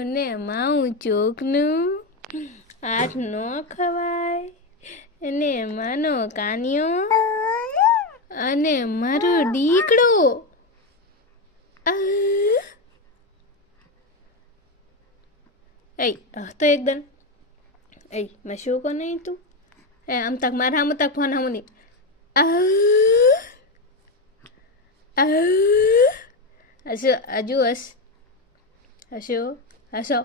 અને એમાં ચોકનું હાથ ન ખવાય અને એમાંનો કાનિયો અને મારો દીકડો એ તો એકદમ એ મશો કો નહીં તું એ આમ તક મારા આમ તક ફોન આમ નહીં હસો હજુ હસો હસો હસો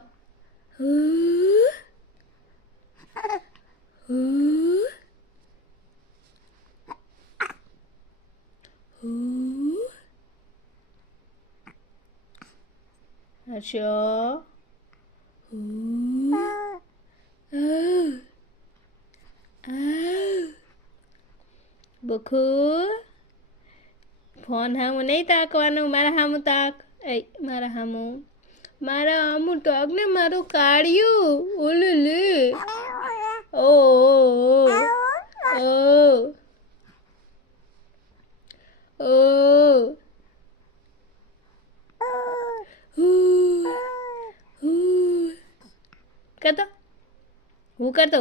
બખુ ફોન હામું નહીં તાકવાનું મારા હામું તાક એ મારા હામું તાક ને મારું કાળિયું ઓલું લે ઓ કરતો હું કરતો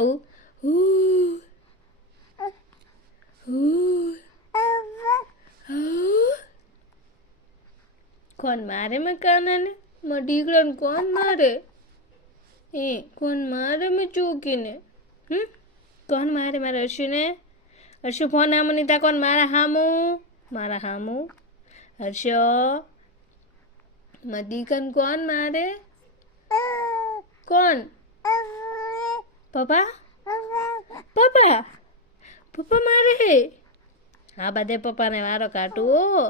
કોણ મારે મેં કાનાને મારા દીકરાને કોણ મારે કોણ મારે મેં ચોકીને કોણ મારે મારા હર્ષુને હર્ષુ ફોન હામું નહીં તા કોણ મારા હામું હર્ષો મારા દીકરાને કોણ મારે કોણ પપ્પા મારે હા બધે પપ્પાને વારો કાઢું